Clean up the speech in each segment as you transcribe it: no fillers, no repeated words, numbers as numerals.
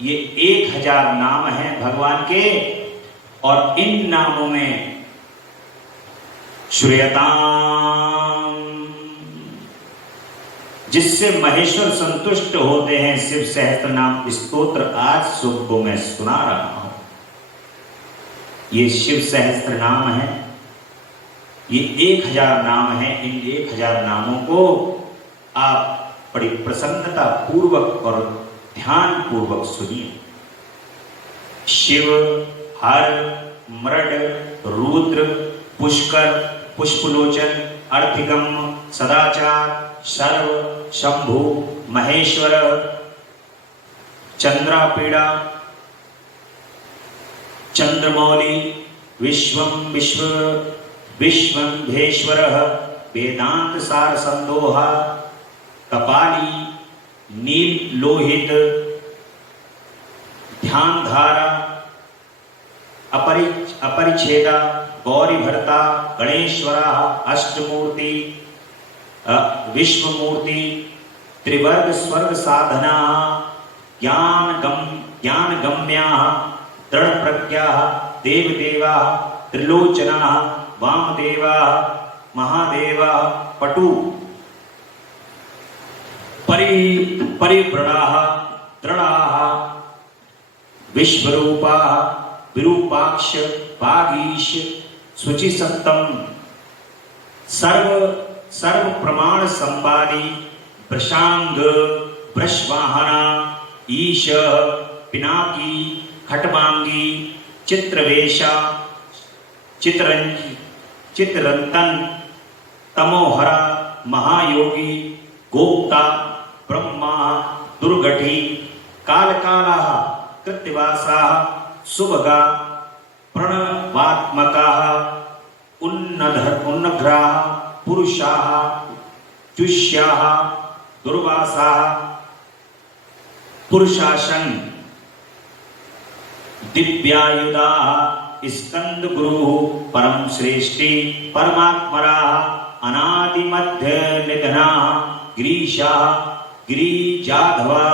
ये 1000 नाम हैं भगवान के, और इन नामों में श्रूयताम, जिससे महेश्वर संतुष्ट होते हैं, शिव सहस्त्र नाम स्तोत्र आज सुबह को मैं सुना रहा हूं। ये शिव सहस्त्र नाम है, ये 1000 नाम है। इन 1000 नामों को आप बड़ी प्रसन्नता पूर्वक और ध्यान पूर्वक सुनिए। शिव, हर, मृड, रुद्र, पुष्कर, पुष्पलोचन, अर्थिगम, सदाचार, सर्व, शंभु, महेश्वर, चंद्रापीड़ा, चंद्रमौली, विश्वंभेश्वर, वेदांत सार संदोहा, कपाली, नील लोहित, ध्यान धारा, अपरिच्छेदा, गौरी भरता, गणेश्वरा, अष्टमूर्ति, विश्वमूर्ति, त्रिवर्ग स्वर्ग साधना, ज्ञानगम्या, दृढ़ प्रज्ञा, देवदेवा, त्रिलोचना, वामदेवा, महादेवा, पटु, परिव्रणा, दृढ़ा, विश्वरूपा, विरूपाक्ष, वागीश, शुचिसत्तम, सर्व प्रमाण संवादी, वृषांग, वृषवाहना, ईश, पिनाकी, खटवांगी, चित्रवेशा, चित्रंतन, तमोहरा, महायोगी, गोप्ता, ब्रह्मा, दुर्गठी, कालकाला, कृत्यवासा, सुभगा, प्रणवात्मका, उन्नघ्रा, पुरुषा, जुष्या, दुर्वासा, पुरुषासन, दिव्यायुधा, स्कंद गुरु, परम श्रेष्ठी, परमात्मरा, अनादि मध्य निधना, गिरीशा, गिरिजाधवा,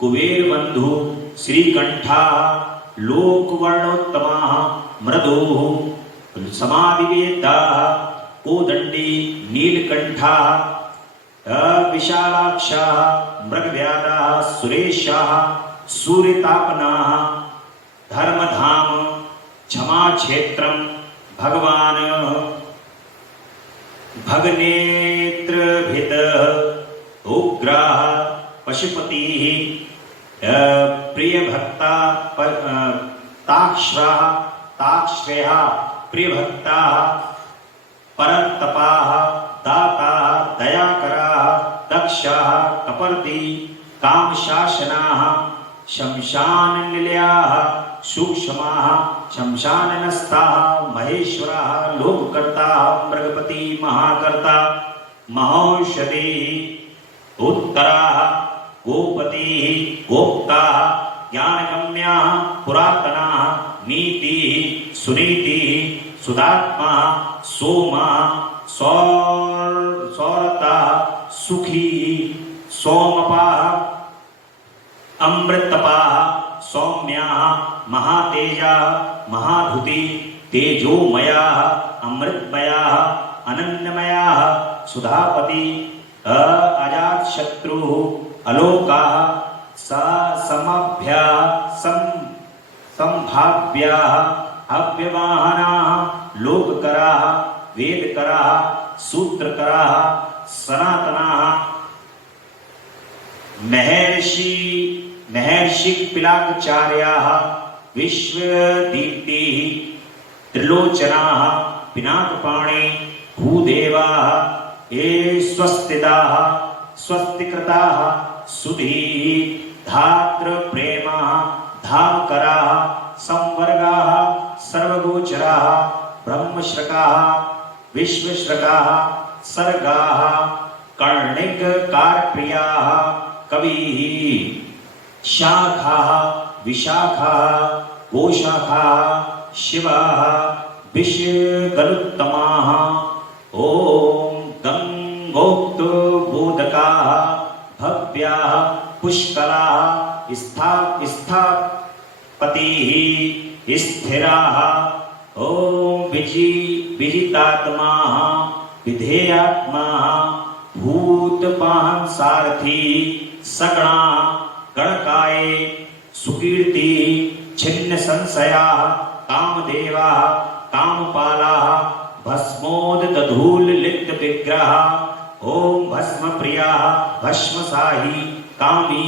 कुबेर बंधु, श्रीकंठा, लोकवर्णोत्तमा, मृदु, समाधिवेदा, कोदंडी, नीलकंठा, विशालाक्षा, मृगव्यादा, सुरेशा, सूर्यतापना, धर्मधाम, क्षमा क्षेत्रम, भगवान, भगनेत्रभिद, उग्रा, पशुपति, प्रिय भक्ता, ताक्श्रेया, प्रिय भक्ता, परतपा, दाता, दयाकरा, दक्षा, कपर्दी, काम शासना, शमशान निलया, सूक्ष्मा, शमशाननस्था, महेश्वरा, लोककर्ता, मृगपति, महाकर्ता, महौषधि, उत्तरा, गोपति, गोप्ता, ज्ञानगम्या, पुरातना, नीति, सुनीति, सुदात्मा, सोमा, सौरता, सुखी, सोमपा, अमृतपा, सौम्या, महातेजा, महाधुति, तेजोमया, अमृतमया, अनन्यमया, सुधापति, अजात शत्रु, अलोका, समभ्या, संभाव्या, अव्यवाहना, लोककरा, वेदकरा, सूत्रकरा, सनातना, महर्षि पिलाकचार्या, विश्वदीप्ति, त्रिलोचना, पिनाकपाणि, भूदेवा, ये स्वस्तिदा, स्वस्तिकृता, सुधी, धात्र प्रेमा, धामकरा, संवर्गा, सर्वगोचरा, ब्रह्मश्रका, विश्वश्रका, सर्गा, कर्णिक कारप्रिया, कवि, शाखा, विशाखा, गोशाखा, शिवा, विषगलुत्तमा, ओम गंगोक्त बोधका, भव्या, पुष्कलाः स्थापतिः स्थिराः ॐ विजितात्मा विधेयात्मा भूतपान सारथी सगणा गणकाय सुकीर्ति छिन्न संशया कामदेवा कामपाला भस्मोदधूल लिप्त विग्रह ओम भस्म प्रिया भस्मसाही कामी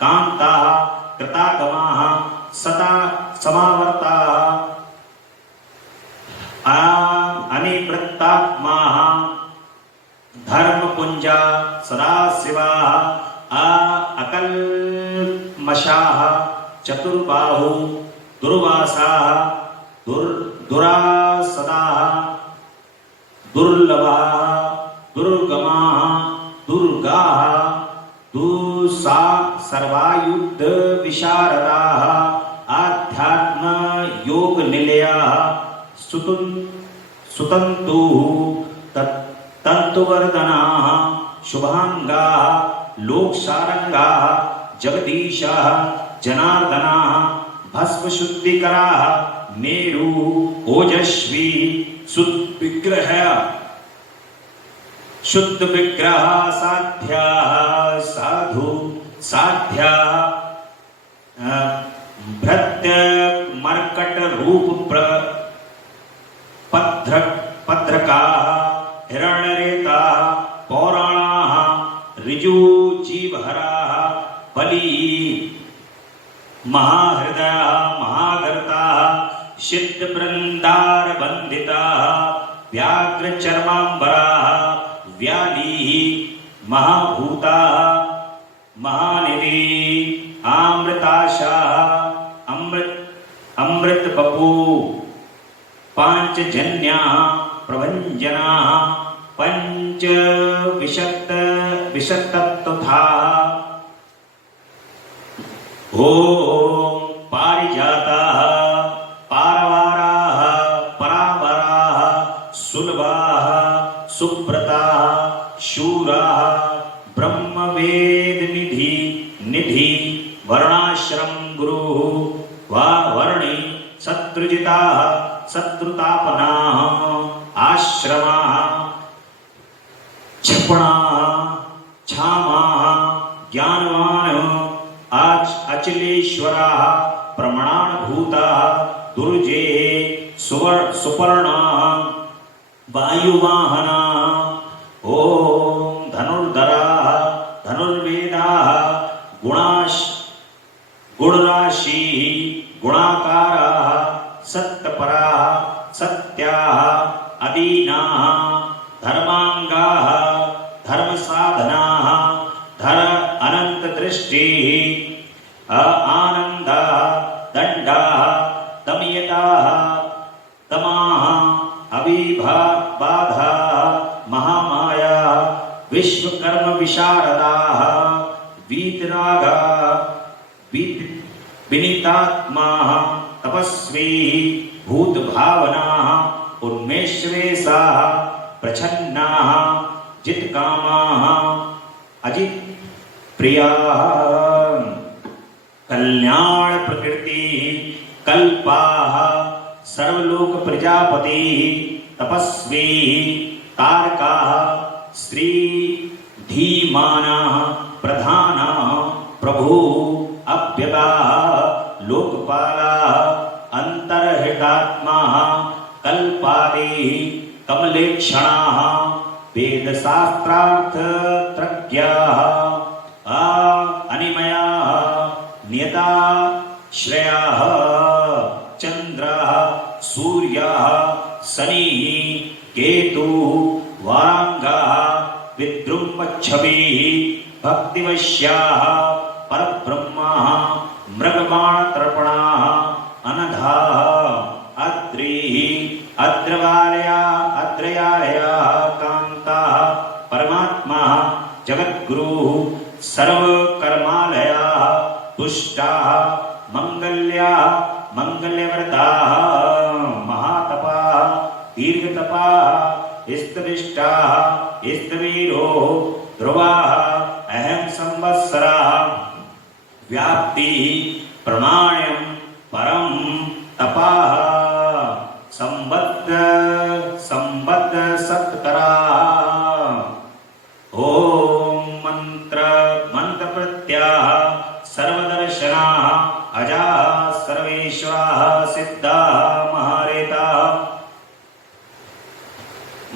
कांता कृतागमा सदा समावर्ता अनिवृत्तात्मा धर्मपुंजा सदाशिवा अकल्मषाः चतुर्बाहु दुर्वासाः दुरासदाः दुर्लभाः दुर्गमाः दुर्गाः दुसा सर्वायुध विशारदाः आध्यात्म योग निलयाः सुतन्तु तंतुवर्धनाः शुभांगाः लोकसारंगाः जगदीशाः जनार्दनाः भस्म शुद्धिकराः मेरु ओजस्वी शुद्ध विग्रह साध्या साधु साध्या भृत्य मर्कट रूप पत्रका हिरण्यरेता पौराणाः ऋजुजीवहराः बली महाहृदयाः महागर्ताः सिद्धबृन्दार बन्दिताः व्याघ्रचर्माम्बराः व्यालीः महाभूताः महानिधि आमृताशाः अमृतबपू पांचजन्याः प्रभंजनाः पंच विशतत्वथाः ओम पारिजाताः पारवाराः परावराः सुलभाः सुब्रताः शूराः ब्रह्मवेद निधि वर्णाश्रम गुरु वा वर्णि शत्रुजिताः शत्रुतापनाः आश्रमाः क्षपणाः क्षामाः ज्ञानवान् अचलेश्वराः प्रमाणभूताः दुर्जे सुपर्णाः वायुवाहनाः ओम धनुर्धराः धनुर्वेदाः गुणराशि गुणाकाराः सत्यपराः सत्याः अदीनाः धर्मांगाः धर्मसाधनाः धर अनंत दृष्टिः आनंदाः दंडाः दमयताः तमाः अविबाधाः महामाया विश्वकर्म विशारदाः वीतरागाः विनीतात्माः तपस्वी भूतभावनाः उन्मेषवेशाः प्रच्छन्नाः जितकामाः अजित प्रियाः कल्याण प्रकृति कल्पाः सर्वलोक प्रजापति तपस्वी तारकाः श्री धीमानाः प्रधानाः प्रभु अभ्यताः लोकपालाः अंतर्हितात्माः कल्पादि कमलेक्षणाः वेदशास्त्रार्थ त्रज्ञाः अनिमयाः नियता श्रेयाः चंद्रः सूर्यः शनि केतु वारांगाः विद्रुमच्छविः भक्तिवश्याः परब्रह्माः मृगमाणतर्पणाः अनघाः अद्रिः अद्रयालयाः कान्ताः परमात्मा जगद्गुरुः सर्वकर्मालयाः पुष्टाः मंगल्याः मंगल्यव्रताः महातपाः दीर्घतपाः स्तविष्टाः स्तवीरो ध्रुवाः अहं संवत्सराः व्याप्ति प्रमाण्यम परम तपाः संबद्ध सत्करा ओम मंत्र प्रत्याह सर्वदर्शनाः अजाः सर्वेश्वराः सिद्धाः महारेताः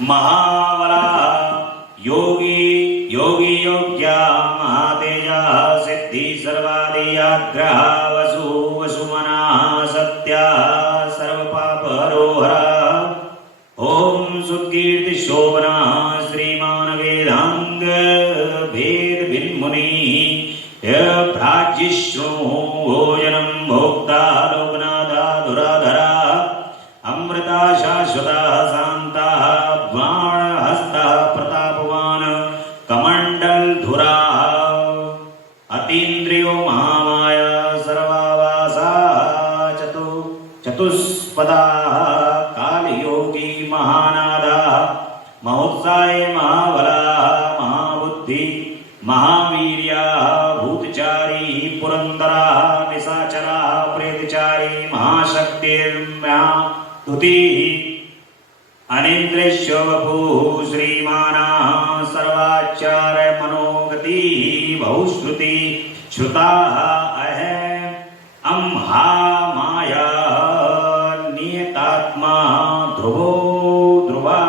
महाबलाः योगी योग्या महातेजा सिद्धि सर्वादियाग्रह वसु वसुमना सत्या सर्वपापहरोहरा ओम सुकीर्ति शोभना श्रीमान वेदांग भेद बिन्मुनि प्राज्यश्रो भोजनम भोक्ता लोकनाथा दुराधरा अमृता शाश्वता शांता बाण हस्ता प्रतापवान कमंडल धुरा अतीन्द्रियो महामाया सर्वावासा चतुष्पदा कालयोगी महानादा महोत्साहे महाबला महाबुद्धि महावीर्या भूतचारी पुरंदरा निशाचरा प्रेतचारी महाशक्तिर्म्या तुति अनिन्द्रेश्वभू श्रीमाना सर्वाचार मनोगति बहुश्रुति श्रुता अहम अम्हा माया नियतात्मा ध्रुवो ध्रुवा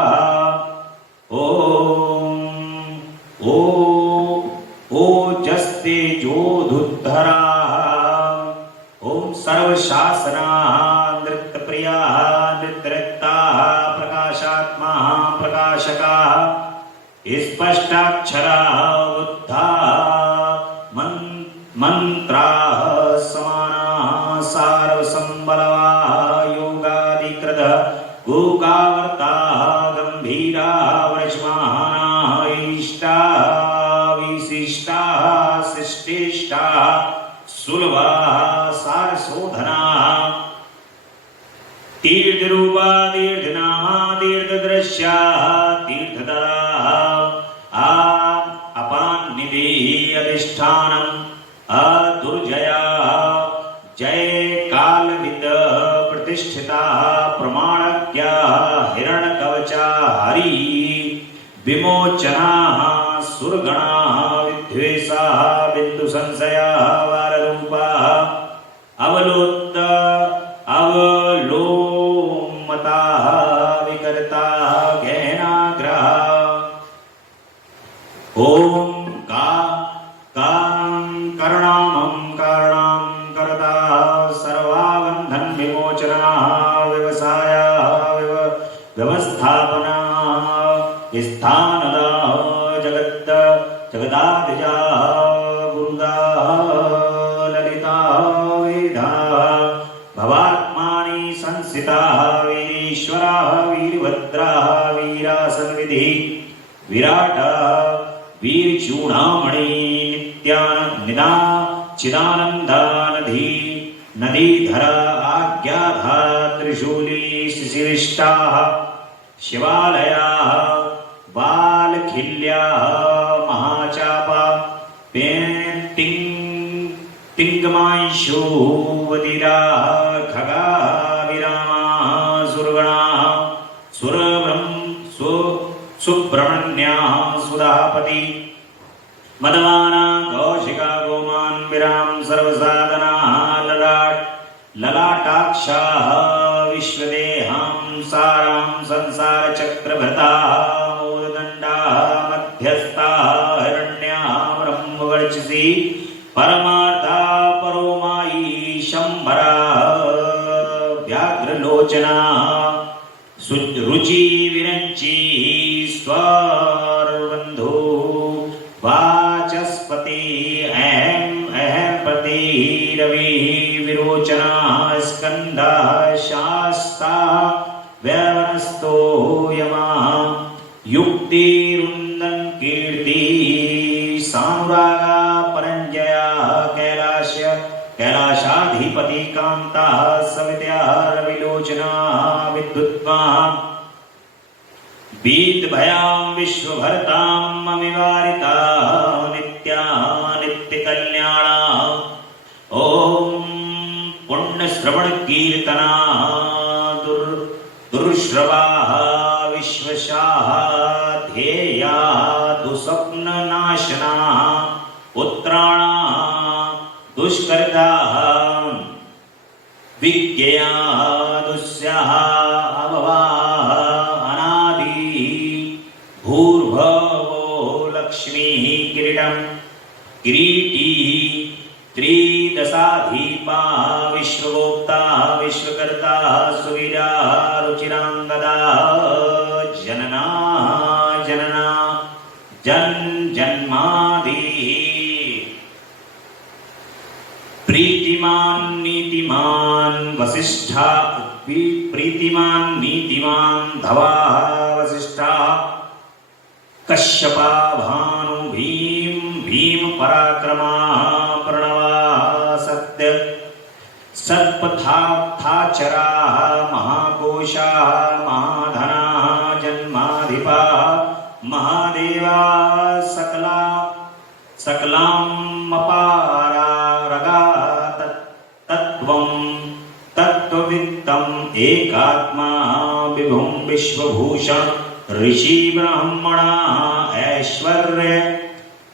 ओजस्ते जोधुद्धरा ओम सर्वशासना नृत्यप्रिया नृत्यरक्ता प्रकाशात्मा प्रकाशका स्पष्टाक्षरा बुद्धा मंत्रा समाना सार्वसंबलवा योगादिकृत गोगावर्ता गंभीरा वृष्माना इष्टा विशिष्टा शिष्टिष्टा सुलभा सारशोधना तीर्थरूपा तीर्थनामा तीर्थदृश्या तीर्थदरा अपान्निधि अधिष्ठानम अदुर्जया जय कालविद प्रतिष्ठिता प्रमाणज्ञा हिरण्यकवचा हरि विमोचना सुरगणा विद्वेषा बिंदु संशया वाररूपा अवलोत अवलोमता विकर्ता गहनाग्रह ओम करणाम करता सर्वाबंधन विमोचना व्यवसाय व्यवस्थापना स्थानदा जगदादिजा गुरुदा ललिता वेदा भवात्मानि संस्थिता वीरेश्वरा वीरभद्रा वीरासनविधि विराट वीरचूडामणि नित्यानन्दा चिदानन्दानधि नदीधर आज्ञाधा त्रिशूली शिशिरिष्टा शिवालया बालखिल्या महाचापा तिंगमांशु वदिरा खगा विरामा सुरगणा सुब्रह्मण्या सुधापति मदवाना कौशिका गोमान विराम सर्वसाधना ललाटाक्षा विश्वदेहां सारां संसार चक्रभृता मोददंडा मध्यस्था हिरण्या ब्रह्मवर्चसी परमार्था परोमायी शंभरा व्याघ्रलोचना रुचि विरंची स्वरबंधु वाचस्पति अहम पति रवि विरोचना स्कंदा शास्ता व्यवनस्तो यमा युक्ति रुंदन कीर्ति सानुरागा परंजया कैलाशाधिपति कांता सवित्या रविलोचना विद्युत्मा बीत भयां विश्वभरतां अमिवारिता नित्या नित्य कल्याणा श्रवण कीर्तना दुर्श्रवा विश्वशाः ध्येया दुस्वप्न नाशना पुत्राणा दुष्कर्ता विज्ञया दुस्याः अभवा अनादि भूर्भुवो लक्ष्मीः किरीटी त्रिदशाधीपा विश्वगोप्ता विश्वकर्ता सुवीरा रुचिरांगदा जनना जनना जन्मादि प्रीतिमान नीतिमान वसिष्ठा प्रीतिमान नीतिमान धवा वसिष्ठा कश्यपा भानु भीम पराक्रमा प्रणवा सत्य सत्पथाचरा महाकोशा महाधना जन्माधिपा महादेवा सकलामपारा रगा तत्त्वं तत्त्ववित्तम् एकात्मा विभुं विश्वभूषण ऋषि ब्रह्मणा ऐश्वर्य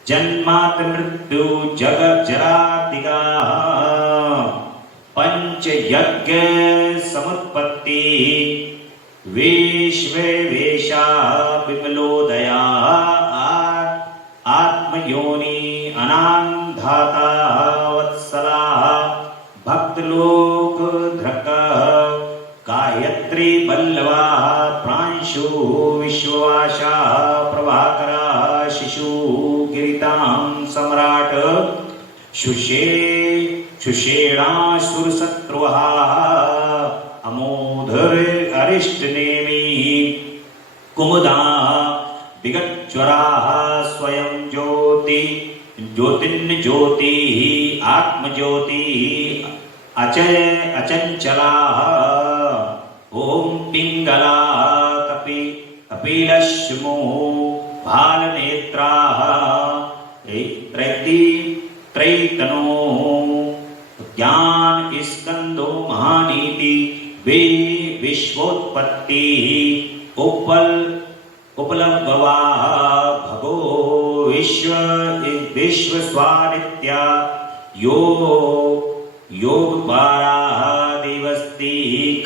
जन्मात मृत्यु जगत जरातिगा पंचयज्ञ समुत्पत्ति विश्वे वेशा विमलोदया आत्मयोनि अनांधाता वत्सला भक्तलोक धृक गायत्री बल्लवा प्रांशु विश्ववासा प्रभाकरा शिशु गिरितां सम्राट शुषेणासुरशत्रुः अमोधर अरिष्टनेमि कुमुदा विगतज्वरा स्वयं ज्योतिर्ज्योति आत्मज्योति अचंचला ओम पिंगला कपिलश्मो भालनेत्रा त्रैतनो ज्ञान स्कंदो महानीति विश्वोत्पत्ति उपलब्धवा भगो विश्वस्वादित्या योगपारा दिवस्ति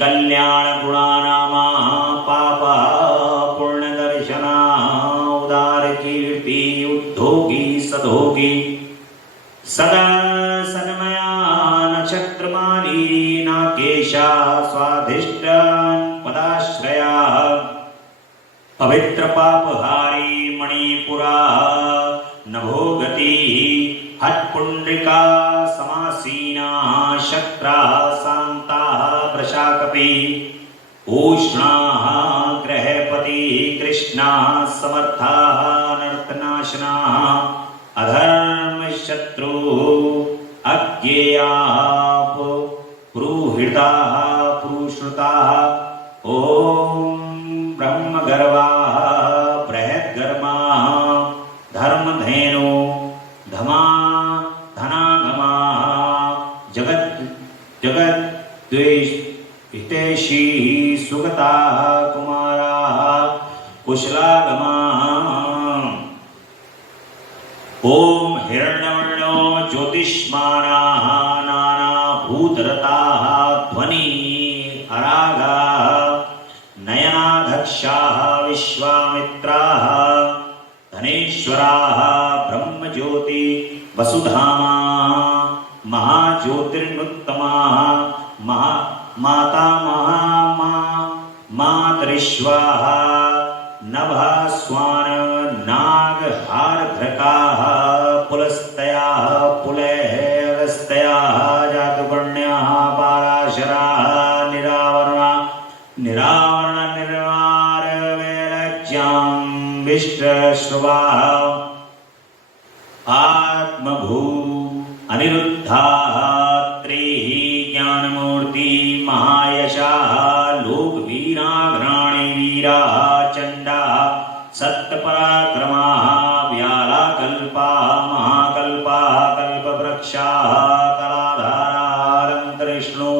कल्याण गुणानामा पापा पूर्णदर्शना उदार कीर्ति उद्धोगी सदोगी सदा सन्मया नक्षत्रमाली नाकेशा स्वाधिष्ठ पदाश्रया पवित्र पापहारी मणिपुरा नभोगति हत्पुंड्रिका समासीना शक्रा शांता वृषाकपि उष्णा ग्रहपति कृष्णा समर्था नर्तनाशना अधर्म शत्रु अज्ञेया पुरुहृदा पुरुश्रुता ओम ब्रह्मगर्वा बृहद्गर्मा धर्मधेनु धमा धनागमा जगत हितेशी सुगता कुमारा कुशलागमा ओम हिरण्यवर्णो ज्योतिष्माना नाना भूतरता ध्वनि अरागा नयनाधक्षाः विश्वामित्राः धनेश्वराः ब्रह्मज्योति वसुधामा महाज्योतिर्नुत्तमाः मातरिश्वाः नभास्वान नागहारधृकाः पुलस्तयाः पुलहस्तयाः जातुपर्ण्याः पाराशराः निरावरण निर्वार वैराज्यां विष्टश्रुवा आत्मभू अनिरुद्धा त्रिः ज्ञानमूर्ति महायशाः लोकवीराग्राणि वीरा चंडा सत्पराक्रमा व्यालाकल्पा महाकल्पा कल्पवृक्षा कलाधारा अनन्तरिष्णु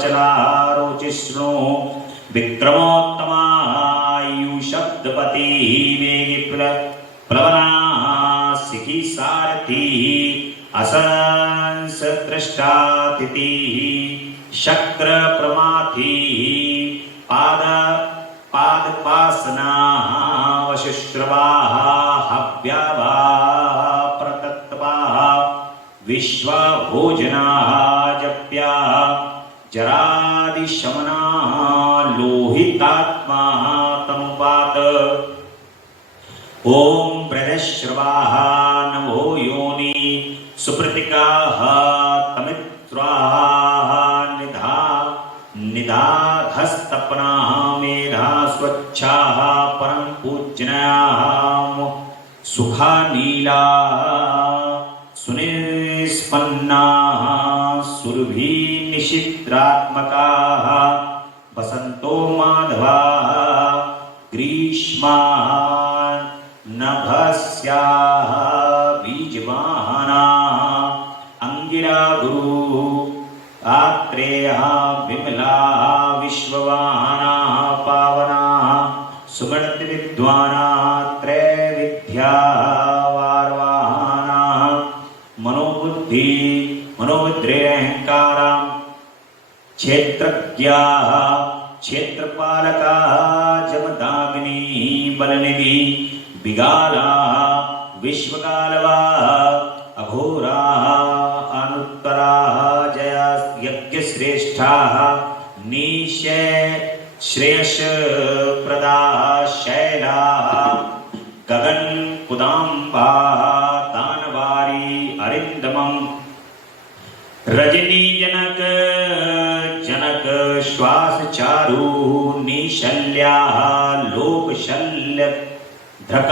वचलारोचिष्णु विक्रमोत्तमायुशब्दपति वेगी प्लवनासिखी सारथी असंसदृष्टातिथि शक्र प्रमाथी पादपासना वशुश्रवा हव्यावा प्रतत्वा विश्वभोजना जप्या जरादिशमना लोहितात्मा तमुपात ओम प्रदश्रवाः नमो योनि सुप्रतिकाः तमित्राः निधाधस्तपना मेधा स्वच्छाः परम पूज्याः सुखा नीला सुनिष्पन्नाः सुरभि निशिद्रात्मकाः वसंतो माधवाः ग्रीष्माः नभस्याः बीजवाहनाः अंगिरा गुरु आत्रेयः विमलाः विश्ववाहनाः पावनाः सुगणति विद्वानाः त्रैविद्याः वारवाहनाः मनोबुद्धिरहंकाराः क्षेत्रज्ञाः क्षेत्रपालकाः जमदाग्नि बलनिधि विगालाः विश्वकालवाः अघोराः अनुत्तराः जया यज्ञश्रेष्ठाः श्रेयस्प्रदाः शैलाः गगन कुदाम्बाः दानवारी अरिन्दमम् रजनी जनक श्वास चारु निशल्याः लोकशल्य धृक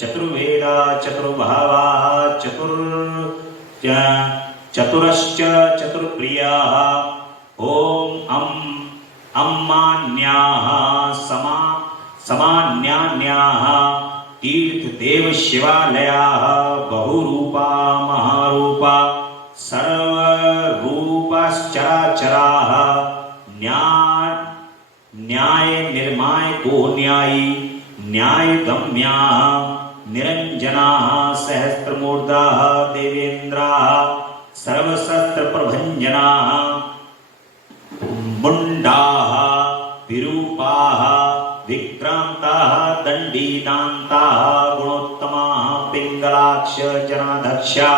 चतुर्वेदा चतुर्भावाः चतुरश्च चतुर्प्रियाः ओम अम्मान्याः समान्यान्याः तीर्थदेव शिवालयाः बहुरूपा महारूपा सर्वरूपाश्चराचराः न्याय निर्माय को न्यायी न्यायगम्याः निरंजनाः सहस्त्रमूर्धाः देवेन्द्राः सर्वशस्त्रप्रभञ्जनाः मुण्डाः विरूपाः विक्रान्ताः दण्डीदान्ताः गुणोत्तमाः पिङ्गलाक्ष जनाध्यक्षा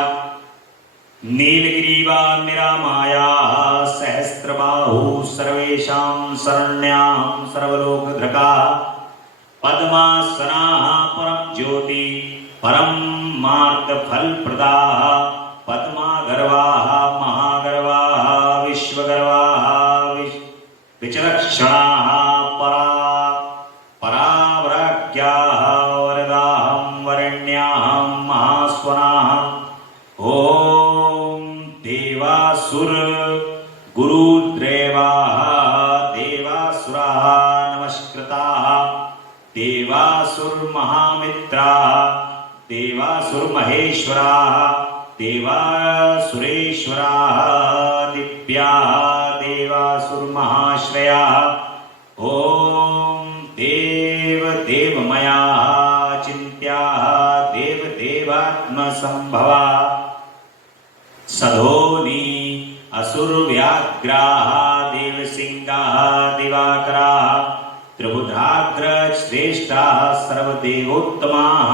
नीलगिरीवा निरामायाः सहस्रबाहु सर्वेषां शरण्यां सर्वलोकधृकाः पद्मासनाः परम ज्योति परम मार्गफलप्रदाः पद्मागर्वाः महागर्वाः विश्वगर्वाः विचक्षणाः परावराज्ञाः वरदाः वरेण्याः महास्वनाः ओम देवासुर गुरुद्रेवाः देवासुराः नमस्कृताः देवासुर महामित्राः देवासुर महेश्वराः देवासुरेश्वराः दिव्याः देवासुर महाश्रयाः ओम देव देवमयाः चिन्त्याः देव देवात्मसंभवाः सधोनी असुर व्याघ्राः देवसिंहाः दिवाकराः त्रिबुधाग्र श्रेष्ठाः सर्वदेवोत्तमाः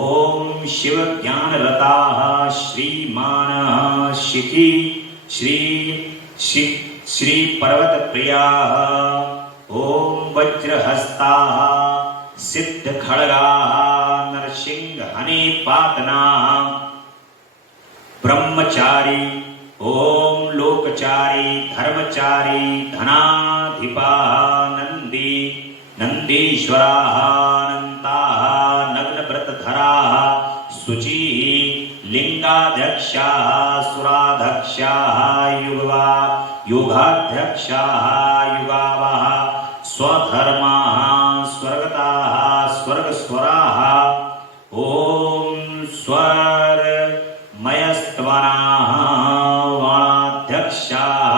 ओम शिव ज्ञानरताः श्रीमानः शिखी श्री पर्वत प्रियाः ओम वज्रहस्ताः सिद्ध खड्गाः नरसिंह हनिपातनाः ब्रह्मचारी ओम लोकचारी धर्मचारी धनाधिपाः नंदीश्वराः अनंताः नग्नव्रतधराः शुचिः लिंगाध्यक्षाः सुराध्यक्षाः योगाध्यक्षाः युगावाः स्वधर्माः स्वर्गताः स्वर्गस्वराः ओम स्वरमयस्त्वनाः वाणाध्यक्षाः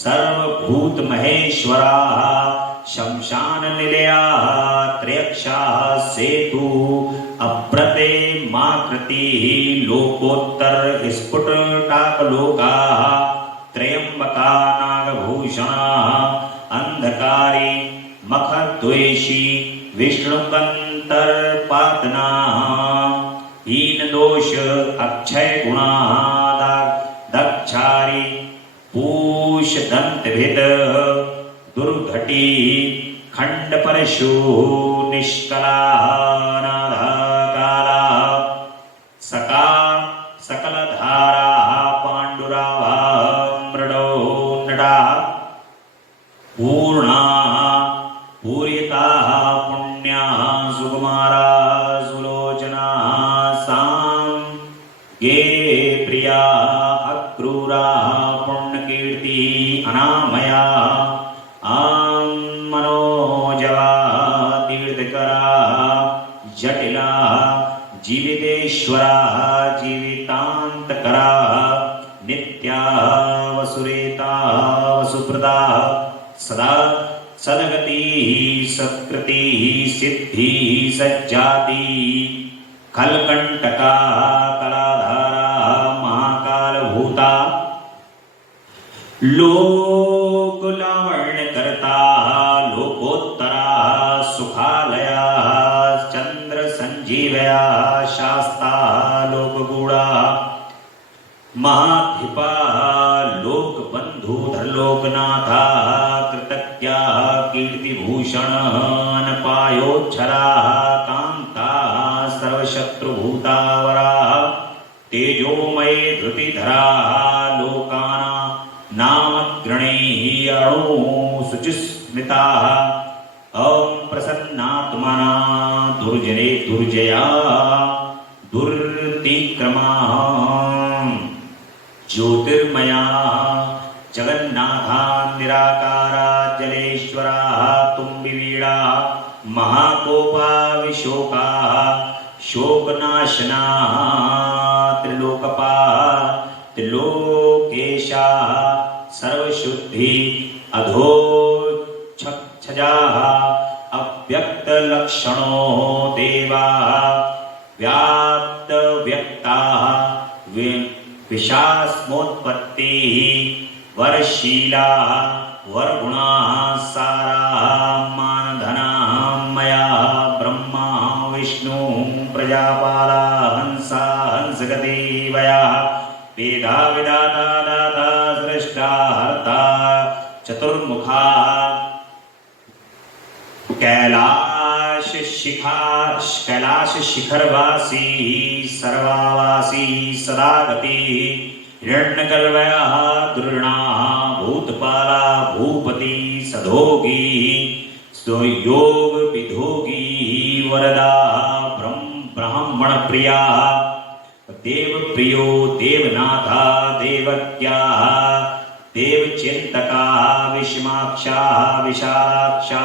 सर्वभूत महेश्वराः शमशान निलयाः त्रयक्षाः सेतु अप्रतिमाकृतिः लोकोत्तर स्फुटटाकलोकाः त्रयंबका नागभूषणाः अंधकारी मखद्वेषी विष्णुकंतर्पातनाः हीन दोष अक्षय गुणाः दक्षारी पूष दंत भेद दुर्घटी खंड परशु निष्कला काला सका सकल धारा पांडुरावा मृडो नडा पूर्णा पूरिता पुण्या सुकुमारा सुलोचना साम ये प्रिया अक्रूरा पुण्यकीर्ति अनामया आम मनोजवा तीर्थकरा जटिला जीवितेश्वरा जीवितांतकरा नित्या वसुरेता वसुप्रदा सदा सदगति सत्कृति सिद्धि सज्जाति खलकंटका कलाधारा महाकालभूता लोकलावण्य करता लोकोत्तरा सुखालया चंद्र संजीवया शास्ता लोकगूढ़ा महाधिपा लोकबंधु धरलोकनाथा कृतज्ञा कीर्तिभूषण अनपायोच्छरा कांता सर्वशत्रुभूतावरा तेजोमये धृतिधरा लोकाना नामग्रणैः अणु शुचिस्मिता ओम प्रसन्नात्मना दुर्जने दुर्जया दुर्तिक्रमा ज्योतिर्मया जगन्नाथा निराकारा जलेश्वरा तुम्बिवीड़ा महाकोपा विशोका शोकनाशना त्रिलोकपा त्रिलोकेशा सर्वशुद्धि अधोक्षजा अव्यक्त लक्षणो देवा व्याप्त व्यक्ता विशास्मोत्पत्ति वरशीला वरगुणा सारा मानधना मया ब्रह्मा विष्णु प्रजापाला हंसा हंसगति वया वेदा विदाता दाता सृष्टा हर्ता चतुर्मुखा कैलाश शिखरवासी सर्वावासी सदागति हिरण्यगर्भया दृढ़ा भूतपाला भूपति सदोगी योग विधोगी वरदा ब्राह्मण प्रिया देव प्रियो देवनाथा देवज्ञा देवचिंतका विषमाक्षा विशालाक्षा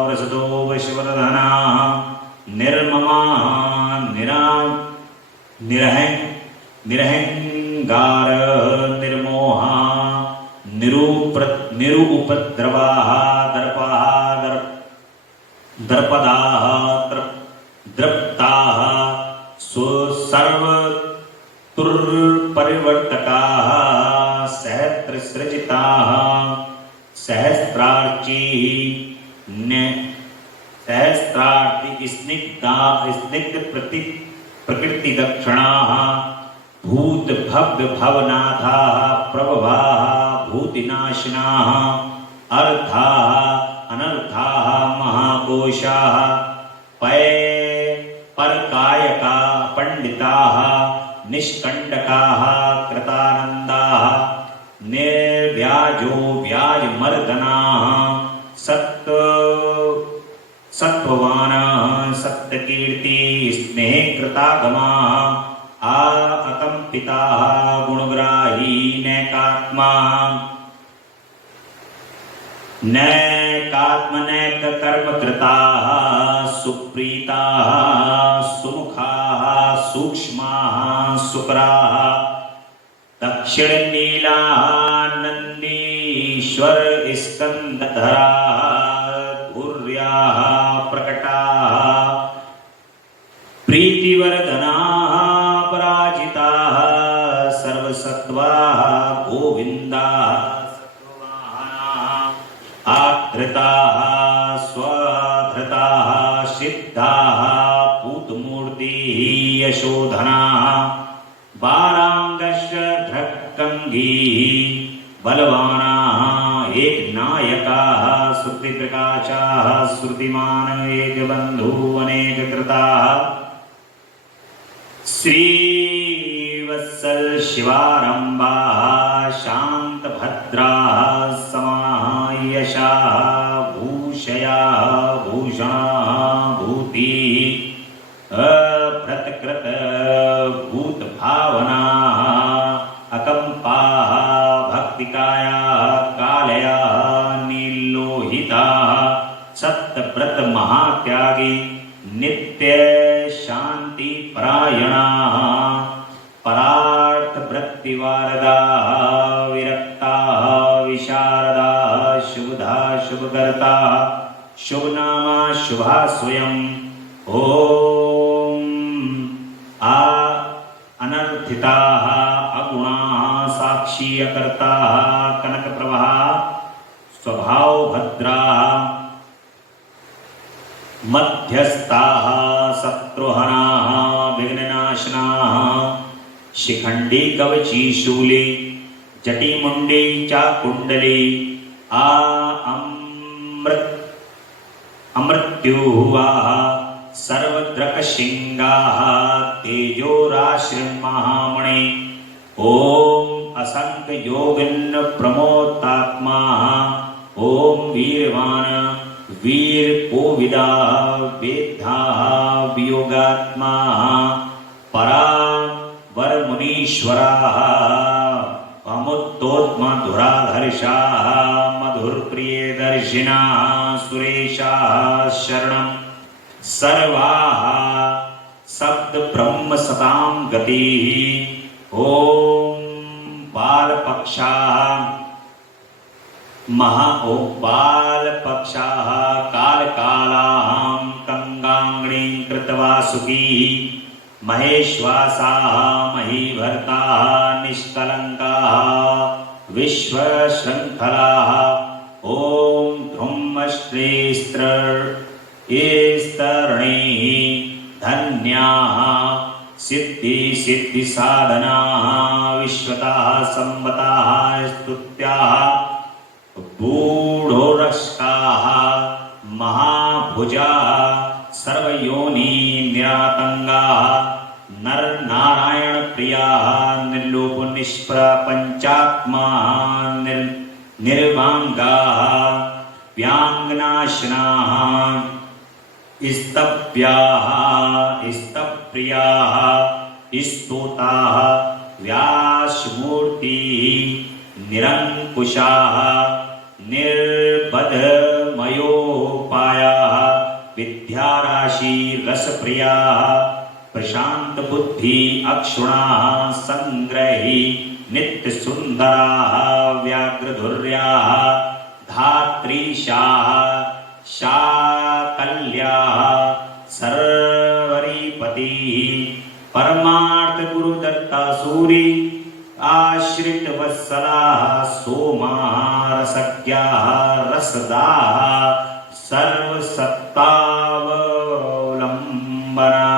वरसदो वशवर्धना निर्ममा निरहंगार निर्मोहा निरुपद्रवा दर्पा दर्पदा द्रप्ता सर्वतुर्परिवर्तका सहस्रसृजिता सहस्रार्ची सहस्रार्ति स्निग्धा स्निग्ध प्रकृति दक्षिणा भूत भव्य भवनाथा प्रभवा भूतिनाशिना अर्था अनर्था महाकोशा पय परकायका पंडिता निष्कंडका कृतानंदा निर्व्याजो व्याजमर्दना सत्ववान सत्यकीर्ति स्नेहकृतागमा अकंपिता गुणग्राही नैकात्मा नैकात्मनैक कर्मकृता सुप्रीता सुमुखा सूक्ष्मा सुकरा दक्षिण नीला नंदी ईश्वर स्कंदधरा धुर्या प्रकटा प्रीतिवर्धना पराजिता सर्वसत्वा गोविंदा आधृता स्वधृता सिद्धा पूतमूर्ति यशोधना बारांगश धक्कंगी बलवाना एक नायका श्रुति प्रकाशा श्रुतिमान एक बंधु अनेक कृता श्री वत्सल शिवारंभा शांत भद्रा समायशा भूषया भूषणा भूति अभृतकृत भूत भावना अकंपा भक्तिकाया कालया नीलोहिता सत्यव्रत महात्यागी नित्य शांति परायणा परार्थ वृत्तिवारदा विरक्ता विशारदा शुभदा शुभकर्ता शुभनामा शुभा स्वयं ओम आ अनर्थिता अगुणा साक्षी अकर्ता कनक प्रभा स्वभाव भद्रा मध्यस्था शत्रुहना विघ्ननाशना शिखंडी कवची शूली जटिमुंडी चाकुंडली आ अमृत्युवा सर्वद्रकशिंगा तेजोराश्रिं महामणि ओम असंख्य योगिन प्रमोदात्मा ओम वीरवान वीर कोविदा वेद्धा वियोगात्मा परा वर मुनीश्वरा अमुत्तोत्म धुराधर्षा मधुर प्रिय दर्शिना सुरेशा शरणं सर्वाः शब्द ब्रह्म सतां गति ओम बाल पक्षा बाल पक्षा काल कालां कंगांगणी कृतवासुकी महेश्वासा महीभर्ता निष्कलंका विश्व श्रृंखला ओम ध्रुमश्रेस्त्र स्तरणी धन्या सिद्धि सिद्धि साधना विश्वता संवता स्तुत्या बूढ़ोरस्का महाभुजा सर्वयोनि निरातंगा नर नारायण प्रिया निर्लोप निष्प्रपंचात्मा निर्वांगा व्यांगनाशना स्तप्या स्तप्रिया स्तोता व्यासमूर्ति निरंकुशा निर्बधमयोपाया विद्याराशि रसप्रिया प्रशांत बुद्धि अक्षुणा संग्रही नित्य सुंदरा व्याघ्रधुर्या धात्रीशा शाकल्या सर्वरीपति परमार्थ गुरु दत्ता सूरी आश्रित वत्सला सोमा रसज्ञा रसदा सर्वसत्तावलंबना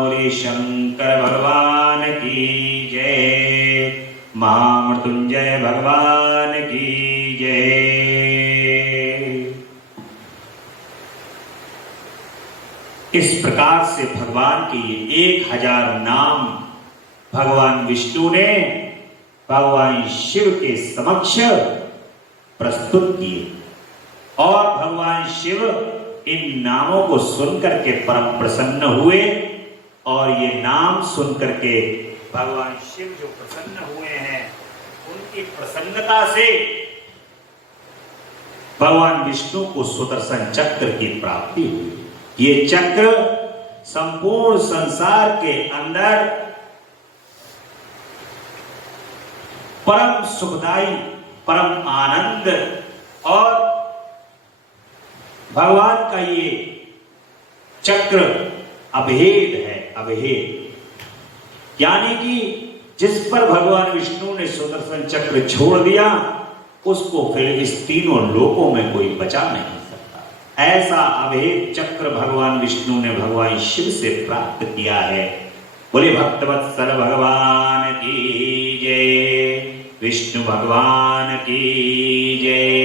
बोले शंकर भगवान की जय महामृत्युंजय भगवान की जय। इस प्रकार से भगवान के 1000 नाम भगवान विष्णु ने भगवान शिव के समक्ष प्रस्तुत किए और भगवान शिव इन नामों को सुनकर के परम प्रसन्न हुए और ये नाम सुनकर के भगवान शिव जो प्रसन्न हुए हैं उनकी प्रसन्नता से भगवान विष्णु को सुदर्शन चक्र की प्राप्ति हुई। ये चक्र संपूर्ण संसार के अंदर परम सुखदायी परम आनंद और भगवान का ये चक्र अभेद है, अभेद। यानी कि जिस पर भगवान विष्णु ने सुदर्शन चक्र छोड़ दिया उसको फिर इस तीनों लोकों में कोई बचा नहीं सकता। ऐसा अभेद चक्र भगवान विष्णु ने भगवान शिव से प्राप्त किया है। बोले भक्तवत्सल भगवान की जय, विष्णु भगवान की जय।